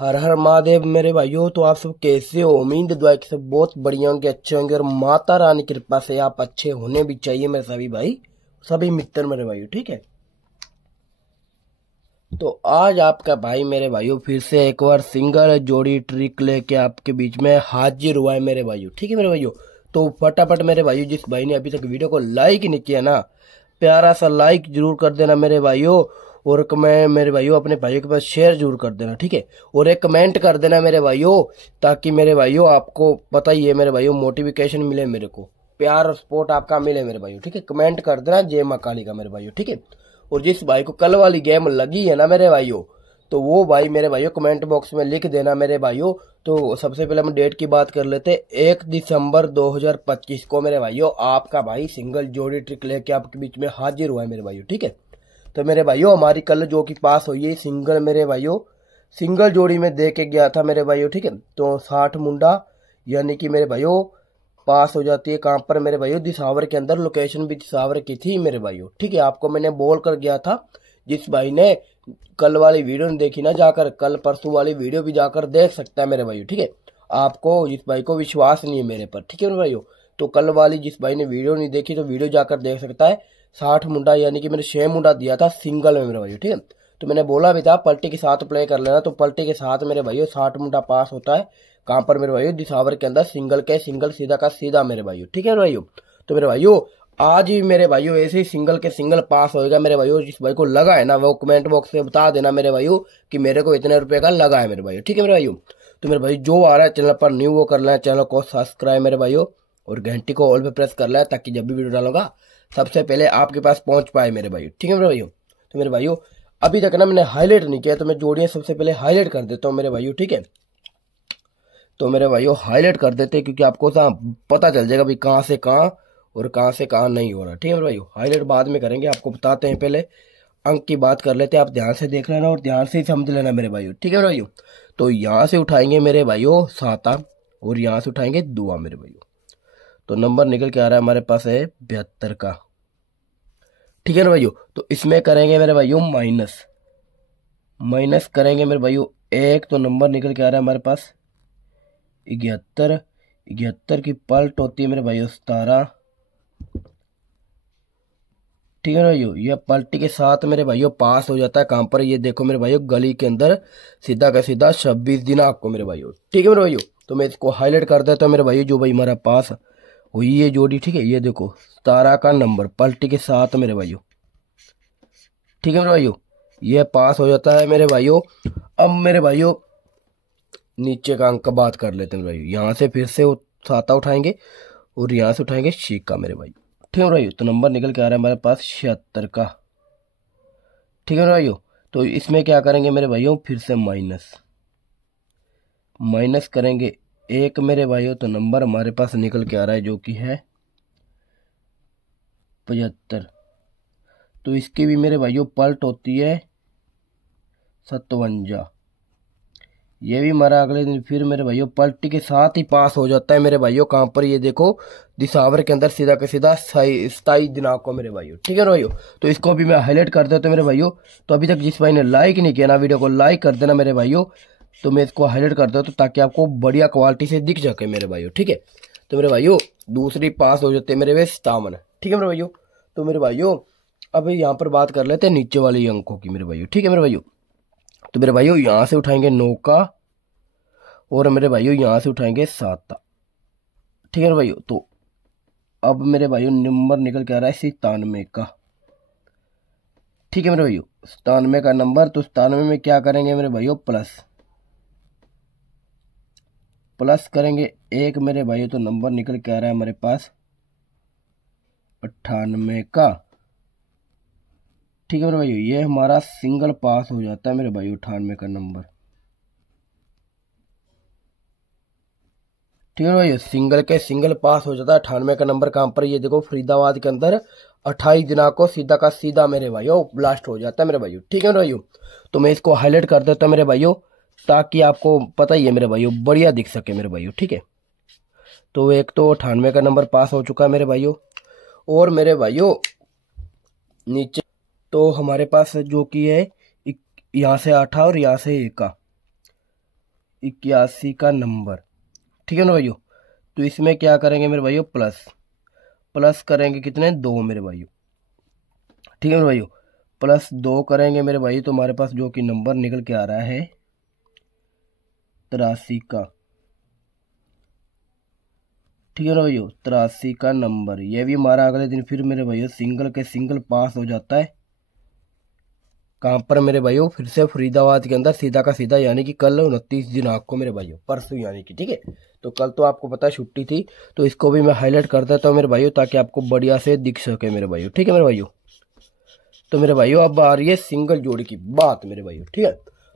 हर हर महादेव मेरे भाइयों। तो आप सब कैसे हो? उम्मीद दुआ कि सब बहुत बढ़िया होंगे, अच्छे होंगे और माता रानी की कृपा से आप अच्छे होने भी चाहिए मेरे सभी भाई, सभी मित्र मेरे भाइयों। ठीक है, तो आज आपका भाई मेरे भाइयों फिर से एक बार सिंगल जोड़ी ट्रिक लेके आपके बीच में हाजिर हुआ है मेरे भाइयों। ठीक है मेरे भाइयों, तो फटाफट मेरे भाइयों, जिस भाई ने अभी तक वीडियो को लाइक नहीं किया ना, प्यारा सा लाइक जरूर कर देना मेरे भाइयों। और कमेंट मेरे भाइयों अपने भाइयों के पास शेयर जरूर कर देना। ठीक है, और एक कमेंट कर देना मेरे भाइयों, ताकि मेरे भाइयों आपको पता ही है मेरे भाइयों, मोटिवेशन मिले, मेरे को प्यार और सपोर्ट आपका मिले मेरे भाइयों। ठीक है, कमेंट कर देना जय मां काली का मेरे भाइयों। ठीक है, और जिस भाई को कल वाली गेम लगी है ना मेरे भाइयों, तो वो भाई मेरे भाइयों कमेंट बॉक्स में लिख देना मेरे भाइयों। तो सबसे पहले हम डेट की बात कर लेते। 1 दिसंबर 2025 को मेरे भाइयों आपका भाई सिंगल जोड़ी ट्रिक लेके आपके बीच में हाजिर हुआ है मेरे भाइयों। ठीक है, तो मेरे भाइयों हमारी कल जो कि पास हुई है सिंगल मेरे भाइयों, सिंगल जोड़ी में दे के गया था मेरे भाइयों। ठीक है, तो 60 मुंडा यानी कि मेरे भाइयों पास हो जाती है कहां पर मेरे भाइयों, दिसावर के अंदर। लोकेशन भी दिसावर की थी मेरे भाइयों। ठीक है, आपको मैंने बोल कर गया था। जिस भाई ने कल वाली वीडियो नहीं देखी ना, जाकर कल परसों वाली वीडियो भी जाकर देख सकता है मेरे भाइयों। ठीक है, आपको जिस भाई को विश्वास नहीं है मेरे पर, ठीक है मेरे भाइयों, तो कल वाली जिस भाई ने वीडियो नहीं देखी तो वीडियो जाकर देख सकता है। 60 मुंडा यानी कि मैंने 6 मुंडा दिया था सिंगल में मेरे भाइयों। ठीक है, तो मैंने बोला भी था पलटी के साथ प्ले कर लेना, तो पलटी के साथ मेरे भाइयों 60 मुंडा पास होता है कहां पर मेरे भाइयों, दिसावर के अंदर। सिंगल के सिंगल, सीधा का सीधा मेरे भाइयों। ठीक है मेरे भाइयों, तो मेरे भाइयों आज ही मेरे भाइयों ऐसे ही सिंगल के सिंगल पास होएगा मेरे भाइयों। जिस भाई को लगा है ना वो कमेंट बॉक्स में बता देना मेरे भाइयों कि मेरे को इतने रुपए का लगा है मेरे भाइयों। ठीक है मेरे भाइयों, तो मेरे भाई जो आ रहा है चैनल पर न्यू वो कर लें, चैनल को सब्सक्राइब मेरे भाइयों, और घंटी को ऑल पे प्रेस कर लें, ताकि जब भी वीडियो डालूंगा सबसे पहले आपके पास पहुंच पाए मेरे भाइयों। ठीक है मेरे भाइयों, तो मेरे भाइयों अभी तक ना मैंने हाईलाइट नहीं किया, तो मैं जोड़ियां सबसे पहले हाईलाइट कर देता हूँ मेरे भाइयों। ठीक है, तो मेरे भाइयों हाईलाइट कर देते हैं, क्योंकि आपको पता चल जाएगा भाई कहाँ से कहाँ और कहाँ से कहाँ नहीं हो रहा। ठीक है मेरे भाइयों, हाईलाइट बाद में करेंगे, आपको बताते हैं। पहले अंक की बात कर लेते हैं, आप ध्यान से देख लेना और ध्यान से ही समझ लेना मेरे भाइयों। ठीक है मेरे भाइयों, तो यहाँ से उठाएंगे मेरे भाइयों 7 और यहाँ से उठाएंगे 2 मेरे भाइयों, तो नंबर निकल के आ रहा है हमारे पास है 72 का। ठीक है ना भाइयों, तो इसमें करेंगे मेरे भाइयों माइनस, माइनस करेंगे मेरे भाइयों 1, तो नंबर निकल के आ रहा है हमारे पास 71। 71 की पलट होती है मेरे भाइयों 17। ठीक है ना भाइयों, ये पलटी के साथ मेरे भाइयों पास हो जाता है कहां पर, ये देखो मेरे भाइयों गली के अंदर, सीधा का सीधा 26 दिनांक को मेरे भाइयों। ठीक है मेरे भाइयों, तो मैं इसको हाईलाइट कर देता हूँ मेरे भाइयों, जो भाई हमारा पास हुई ये जोड़ी। ठीक है, ये देखो 17 का नंबर पलटी के साथ मेरे भाइयों। ठीक है मेरे भाइयों, ये पास हो जाता है मेरे भाइयों। अब मेरे भाइयों नीचे का अंक का बात कर लेते हैं मेरे भाइयों, यहाँ से फिर से 7 उठाएंगे और यहाँ से उठाएंगे छिक्का मेरे भाई। ठीक है भाइयों, तो नंबर निकल के आ रहा है हमारे पास 76 का। ठीक है भाइयों, तो इसमें क्या करेंगे मेरे भाइयों, फिर से माइनस, माइनस करेंगे 1 मेरे भाइयों, तो नंबर हमारे पास निकल के आ रहा है जो कि है 75। तो इसकी भी मेरे भाइयों पलट होती है 57। ये भी हमारा अगले दिन फिर मेरे भाइयों पलटी के साथ ही पास हो जाता है मेरे भाइयों। कहां पर, ये देखो दिसावर के अंदर, सीधा के सीधा 27 दिनांक को मेरे भाइयों। ठीक है ना भाइयों, तो इसको भी मैं हाईलाइट कर देता हूं मेरे भाइयों। तो अभी तक जिस भाई ने लाइक नहीं किया ना, वीडियो को लाइक कर देना मेरे भाइयों। तो मैं इसको हाईलाइट कर देता हूँ ताकि आपको बढ़िया क्वालिटी से दिख सके मेरे भाइयों। ठीक है, तो मेरे भाइयों दूसरी पास हो जाते हैं मेरे वे 57। ठीक है मेरे भाइयों, तो मेरे भाइयों अब यहाँ पर बात कर लेते हैं नीचे वाले अंकों की मेरे भाइयों। ठीक है मेरे भाइयों, तो मेरे भाइयों यहाँ से उठाएंगे 9 का और मेरे भाइयों यहाँ से उठाएंगे 7। ठीक है भाइयों, तो अब मेरे भाइयों नंबर निकल के आ रहा है 97 का। ठीक है मेरे भाइयों, 97 का नंबर, तो 97 में क्या करेंगे मेरे भाइयों, प्लस, प्लस करेंगे 1 मेरे भाइयों, तो नंबर निकल के आ रहा है हमारे पास 98 का। ठीक है मेरे भाइयों, ये हमारा सिंगल पास हो जाता है मेरे भाइयों 98 का नंबर। ठीक है भाइयों, सिंगल के सिंगल पास हो जाता है 98 का नंबर। कहां पर, ये देखो फरीदाबाद के अंदर 28 दिनांक को सीधा का सीधा मेरे भाइयों ब्लास्ट हो जाता है मेरे भाइयों। ठीक है मेरे भाइयों, तो मैं इसको हाईलाइट कर देता हूं मेरे भाइयों, ताकि आपको पता ही है मेरे भाइयों बढ़िया दिख सके मेरे भाइयों। ठीक है, तो एक तो 98 का नंबर पास हो चुका है मेरे भाइयों, और मेरे भाइयों नीचे तो हमारे पास जो कि है यहाँ से 8 और यहाँ से 1 का। 81 का नंबर, ठीक है ना भाइयों। तो इसमें क्या करेंगे मेरे भाइयों, प्लस प्लस करेंगे कितने, 2 मेरे भाइयों, ठीक है मेरे भाइयों। प्लस 2 करेंगे मेरे भाई, तो हमारे पास जो कि नंबर निकल के आ रहा है 83 का, ठीक है ना भाइयों। 83 का नंबर, ये भी हमारा अगले दिन फिर मेरे भाइयों सिंगल के सिंगल पास हो जाता है। कहाँ पर मेरे भाइयों, फिर से फरीदाबाद के अंदर सीधा का सीधा, यानी कि कल 29 दिनांक को मेरे भाइयों, परसों यानी कि, ठीक है। तो कल तो आपको पता छुट्टी थी, तो इसको भी मैं हाईलाइट कर देता हूँ मेरे भाइयों, ताकि आपको बढ़िया से दिख सके मेरे भाइयों, ठीक है मेरे भाइयों। तो मेरे भाइयों अब आ रही है सिंगल जोड़ी की बात मेरे भाइयों, ठीक है।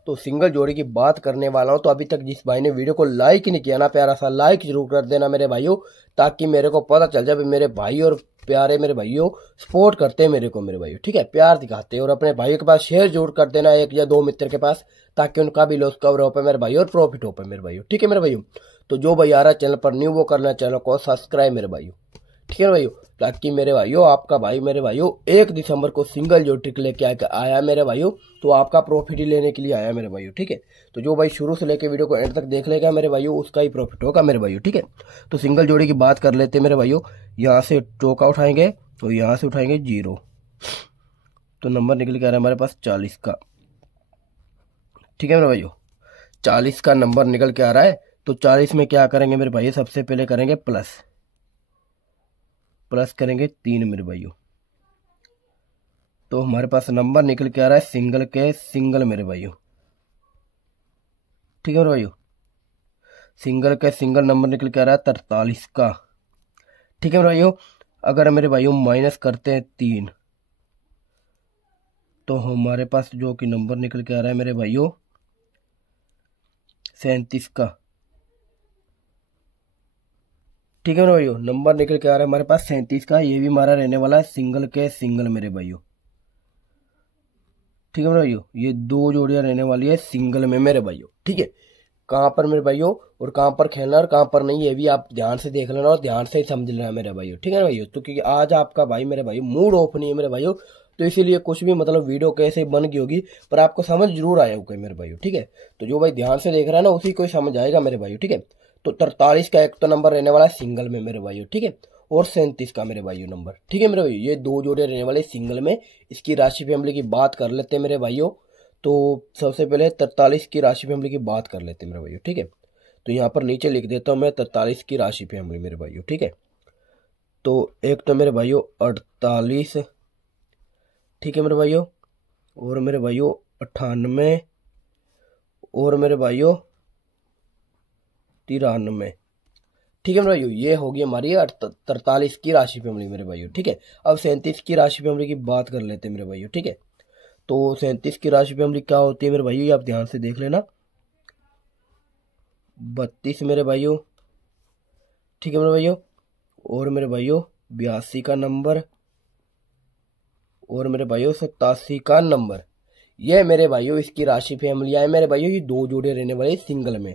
तो सिंगल जोड़ी की बात करने वाला हूं। तो अभी तक जिस भाई ने वीडियो को लाइक ही नहीं किया ना, प्यारा सा लाइक जरूर कर देना मेरे भाइयों, ताकि मेरे को पता चल जाए मेरे भाई और प्यारे मेरे भाइयों सपोर्ट करते हैं मेरे को मेरे भाइयों, ठीक है, प्यार दिखाते हैं। और अपने भाइयों के पास शेयर जरूर कर देना, 1 या 2 मित्र के पास, ताकि उनका भी लॉस कवर हो पाए मेरे भाई और प्रॉफिट हो पाए मेरे भाइयों, ठीक है मेरे भाइयों। तो जो भाई आ रहा है चैनल पर न्यू, वो करना चैनल को सब्सक्राइब मेरे भाइयों, ठीक है भाइयों। ताकि मेरे भाइयों आपका भाई मेरे भाइयों 1 दिसंबर को सिंगल जो ट्रिक लेके आया मेरे भाइयों, तो आपका प्रॉफिट ही लेने के लिए आया मेरे भाइयों, ठीक है। तो जो भाई शुरू से लेके वीडियो को एंड तक देख लेगा मेरे भाइयों, उसका ही प्रॉफिट होगा मेरे भाइयों, ठीक है। तो सिंगल जोड़ी की बात कर लेते हैं मेरे भाइयों। यहाँ से चौका उठाएंगे तो यहाँ से उठाएंगे 0, तो नंबर निकल के आ रहा है हमारे पास 40 का, ठीक है मेरे भाइयों। 40 का नंबर निकल के आ रहा है। तो 40 में क्या करेंगे मेरे भाई, सबसे पहले करेंगे प्लस, प्लस करेंगे 3 मेरे भाइयों। तो हमारे पास नंबर निकल के आ रहा है सिंगल के सिंगल मेरे भाइयों, ठीक है मेरे भाइयों। सिंगल के सिंगल नंबर निकल के आ रहा है 43 का, ठीक है मेरे भाइयों। अगर मेरे भाइयों माइनस करते हैं 3, तो हमारे पास जो कि नंबर निकल के आ रहा है मेरे भाइयों 37 का, ठीक है मेरे भाइयों। नंबर निकल के आ रहा है हमारे पास 37 का। ये भी हमारा रहने वाला है सिंगल के सिंगल मेरे भाइयों, ठीक है मेरे भाइयों। ये 2 जोड़ियां रहने वाली है सिंगल में मेरे भाइयों, ठीक है। कहाँ पर मेरे भाइयों, और कहाँ पर खेलना और कहाँ पर नहीं, ये भी आप ध्यान से देख लेना और ध्यान से ही समझ लेना मेरे भाइयों, ठीक है ना भाइयों। तो क्योंकि आज आपका भाई मेरे भाई मूड ऑफ नहीं है मेरे भाइयों, तो इसीलिए कुछ भी मतलब वीडियो कैसे बन गई होगी, पर आपको समझ जरूर आया होगा मेरे भाइयों, ठीक है। तो जो भाई ध्यान से देख रहा है ना, उसी को समझ आएगा मेरे भाइयों, ठीक है। तो 43 का एक तो नंबर रहने वाला है सिंगल में मेरे भाइयों, ठीक है। और 37 का मेरे भाइयों नंबर, ठीक है मेरे भाइयों। ये 2 जोड़े रहने वाले सिंगल में। इसकी राशि फैमिली की बात कर लेते हैं मेरे भाइयों। तो सबसे पहले 43 की राशि फैमिली की बात कर लेते हैं मेरे भाइयों, ठीक है। तो यहाँ पर नीचे लिख देता हूँ मैं 43 की राशि फैमिली मेरे भाइयों, ठीक है। तो एक तो मेरे भाइयों 48, ठीक है मेरे भाइयों, और मेरे भाइयों 98, और मेरे भाइयों 93, ठीक है मेरे भाइयों। ये होगी हमारी 43 की राशि फैमिली मेरे भाइयों, ठीक है। अब 37 की राशि फैमिली की बात कर लेते हैं मेरे भाइयों, ठीक है। तो 37 की राशि फैमिली क्या होती है मेरे भाइयों, ये आप ध्यान से देख लेना। 32 मेरे भाइयों, ठीक है मेरे भाइयों, और मेरे भाइयों 82 का नंबर, और मेरे भाइयों 87 का नंबर। ये मेरे भाइयों इसकी राशि फैमिली है मेरे भाइयों। ये 2 जोड़े रहने वाले सिंगल में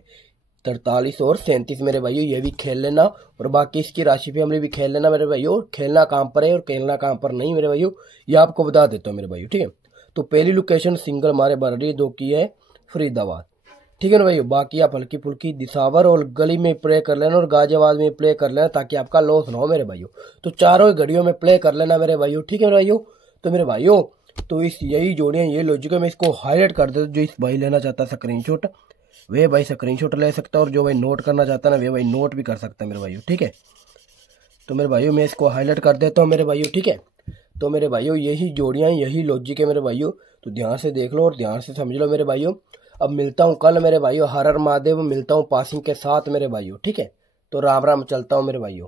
43 और 37 मेरे भाइयों, ये भी खेल लेना, और बाकी इसकी राशि फैमिली भी खेल लेना मेरे भाइयों। खेलना कहाँ पर है और खेलना कहाँ पर नहीं मेरे भाइयों, ये आपको बता देता हूँ मेरे भाइयों, ठीक है। तो पहली लोकेशन सिंगल हमारे बन रही है, जो की है फरीदाबाद, ठीक है ना भाइयों। बाकी आप हल्की फुल्की दिसावर और गली में प्ले कर लेना और गाजियाबाद में प्ले कर लेना, ताकि आपका लॉस ना हो मेरे भाइयों। तो चारों ही घड़ियों में प्ले कर लेना मेरे भाइयों, ठीक है मेरे भाइयों। तो मेरे भाइयों, तो इस यही जोड़ियां ये लॉजिक है, मैं इसको हाईलाइट कर देता हूं। जो इस भाई लेना चाहता है स्क्रीनशॉट, वे भाई स्क्रीनशॉट ले सकता है, और जो भाई नोट करना चाहता है ना, वे भाई नोट भी कर सकता है मेरे भाइयों, ठीक है। तो मेरे भाइयों मैं इसको हाईलाइट कर देता हूँ मेरे भाइयों, ठीक है। तो मेरे भाइयों यही जोड़ियां यही लॉजिक है मेरे भाइयों। तो ध्यान से देख लो और ध्यान से समझ लो मेरे भाइयों। अब मिलता हूँ कल मेरे भाइयों, हर हर महादेव, मिलता हूँ पासिंग के साथ मेरे भाइयों, ठीक है। तो राम राम, चलता हूँ मेरे भाइयों।